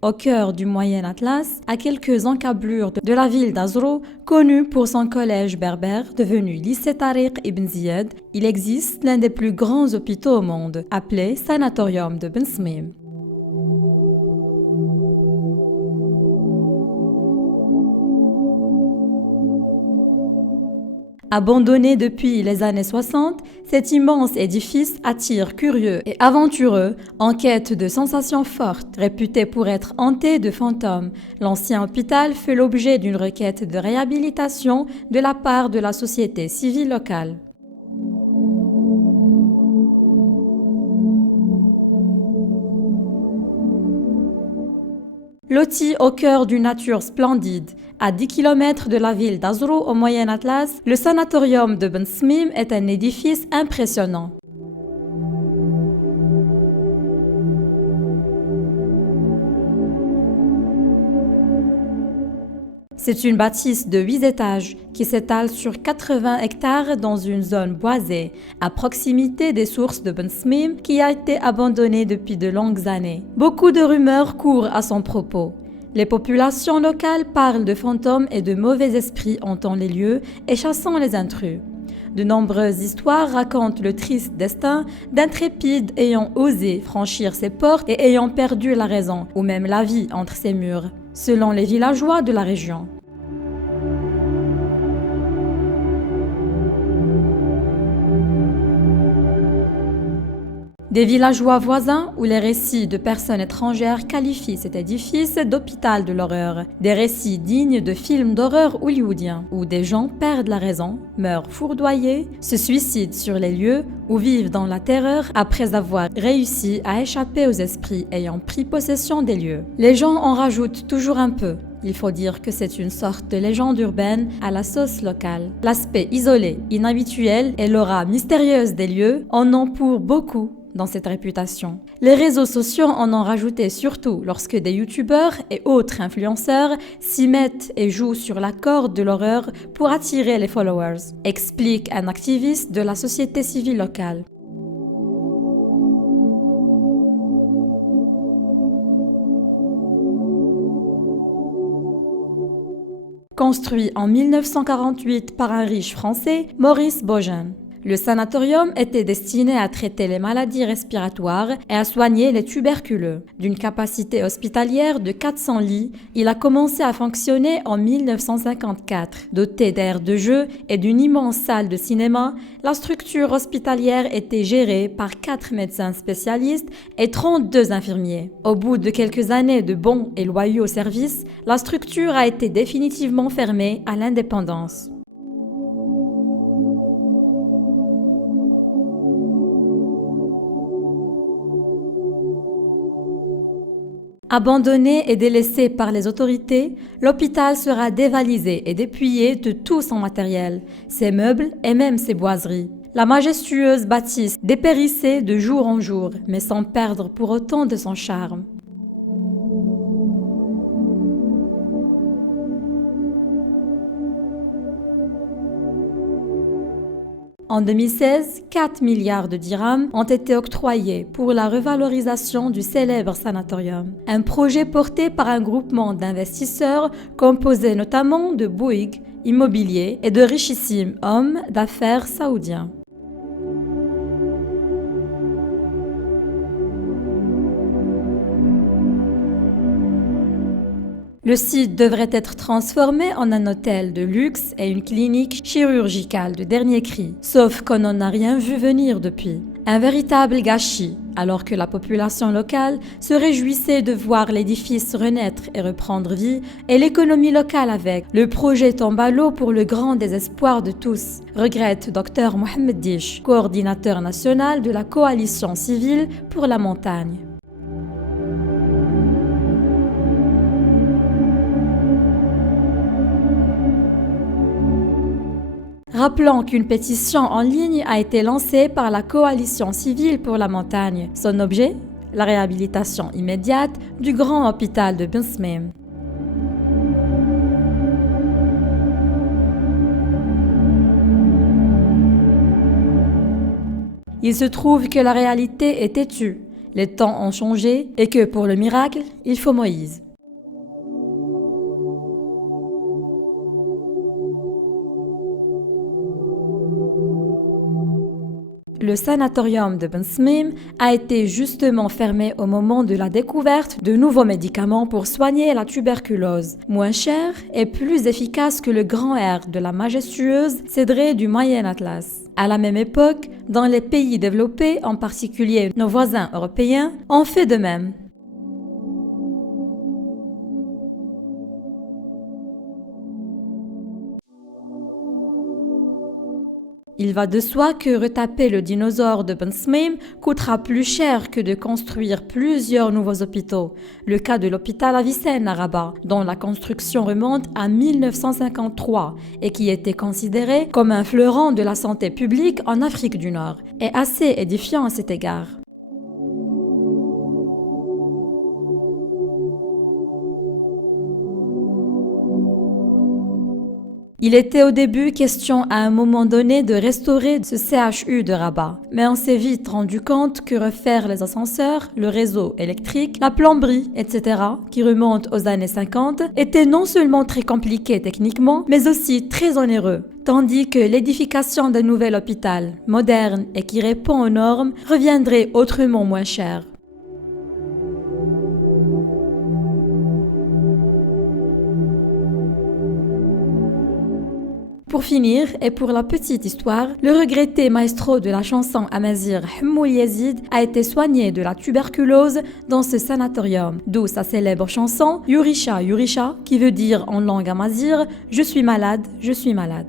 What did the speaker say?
Au cœur du Moyen Atlas, à quelques encablures de la ville d'Azro, connue pour son collège berbère devenu lycée Tariq Ibn Ziyad, il existe l'un des plus grands hôpitaux au monde, appelé Sanatorium de Ben Smim. Abandonné depuis les années 60, cet immense édifice attire curieux et aventureux en quête de sensations fortes. Réputé pour être hanté de fantômes, l'ancien hôpital fait l'objet d'une requête de réhabilitation de la part de la société civile locale. Loti au cœur d'une nature splendide, à 10 km de la ville d'Azro au Moyen Atlas, le sanatorium de Ben Smim est un édifice impressionnant. C'est une bâtisse de 8 étages qui s'étale sur 80 hectares dans une zone boisée, à proximité des sources de Ben Smim qui a été abandonnée depuis de longues années. Beaucoup de rumeurs courent à son propos. Les populations locales parlent de fantômes et de mauvais esprits hantant les lieux et chassant les intrus. De nombreuses histoires racontent le triste destin d'intrépides ayant osé franchir ses portes et ayant perdu la raison ou même la vie entre ses murs, selon les villageois de la région. Des villageois voisins ou les récits de personnes étrangères qualifient cet édifice d'hôpital de l'horreur. Des récits dignes de films d'horreur hollywoodiens où des gens perdent la raison, meurent fourdoyés, se suicident sur les lieux ou vivent dans la terreur après avoir réussi à échapper aux esprits ayant pris possession des lieux. Les gens en rajoutent toujours un peu. Il faut dire que c'est une sorte de légende urbaine à la sauce locale. L'aspect isolé, inhabituel et l'aura mystérieuse des lieux en ont pour beaucoup dans cette réputation. Les réseaux sociaux en ont rajouté surtout lorsque des youtubeurs et autres influenceurs s'y mettent et jouent sur la corde de l'horreur pour attirer les followers, explique un activiste de la société civile locale. Construit en 1948 par un riche français, Maurice Beaujean. Le sanatorium était destiné à traiter les maladies respiratoires et à soigner les tuberculeux. D'une capacité hospitalière de 400 lits, il a commencé à fonctionner en 1954. Doté d'aires de jeu et d'une immense salle de cinéma, la structure hospitalière était gérée par 4 médecins spécialistes et 32 infirmiers. Au bout de quelques années de bons et loyaux services, la structure a été définitivement fermée à l'indépendance. Abandonné et délaissé par les autorités, l'hôpital sera dévalisé et dépouillé de tout son matériel, ses meubles et même ses boiseries. La majestueuse bâtisse dépérissait de jour en jour, mais sans perdre pour autant de son charme. En 2016, 4 milliards de dirhams ont été octroyés pour la revalorisation du célèbre sanatorium. Un projet porté par un groupement d'investisseurs composé notamment de Bouygues Immobilier et de richissimes hommes d'affaires saoudiens. Le site devrait être transformé en un hôtel de luxe et une clinique chirurgicale de dernier cri, sauf qu'on n'en a rien vu venir depuis. Un véritable gâchis, alors que la population locale se réjouissait de voir l'édifice renaître et reprendre vie, et l'économie locale avec. Le projet tombe à l'eau pour le grand désespoir de tous, regrette Dr Mohamed Diche, coordinateur national de la coalition civile pour la montagne. Rappelons qu'une pétition en ligne a été lancée par la Coalition civile pour la montagne. Son objet ? La réhabilitation immédiate du grand hôpital de Ben Smim. Il se trouve que la réalité est têtue, les temps ont changé et que pour le miracle, il faut Moïse. Le sanatorium de Ben Smim a été justement fermé au moment de la découverte de nouveaux médicaments pour soigner la tuberculose, moins chers et plus efficaces que le grand air de la majestueuse cédrée du Moyen Atlas. À la même époque, dans les pays développés, en particulier nos voisins européens, on fait de même. Il va de soi que retaper le dinosaure de Ben Smim coûtera plus cher que de construire plusieurs nouveaux hôpitaux. Le cas de l'hôpital Avicenne à Rabat, dont la construction remonte à 1953 et qui était considéré comme un fleuron de la santé publique en Afrique du Nord, est assez édifiant à cet égard. Il était au début question à un moment donné de restaurer ce CHU de Rabat, mais on s'est vite rendu compte que refaire les ascenseurs, le réseau électrique, la plomberie, etc., qui remontent aux années 50, était non seulement très compliqué techniquement, mais aussi très onéreux, tandis que l'édification d'un nouvel hôpital, moderne et qui répond aux normes, reviendrait autrement moins cher. Pour finir, et pour la petite histoire, le regretté maestro de la chanson amazigh Hmoul Yazid a été soigné de la tuberculose dans ce sanatorium, d'où sa célèbre chanson Yurisha Yurisha, qui veut dire en langue amazigh « Je suis malade, je suis malade ».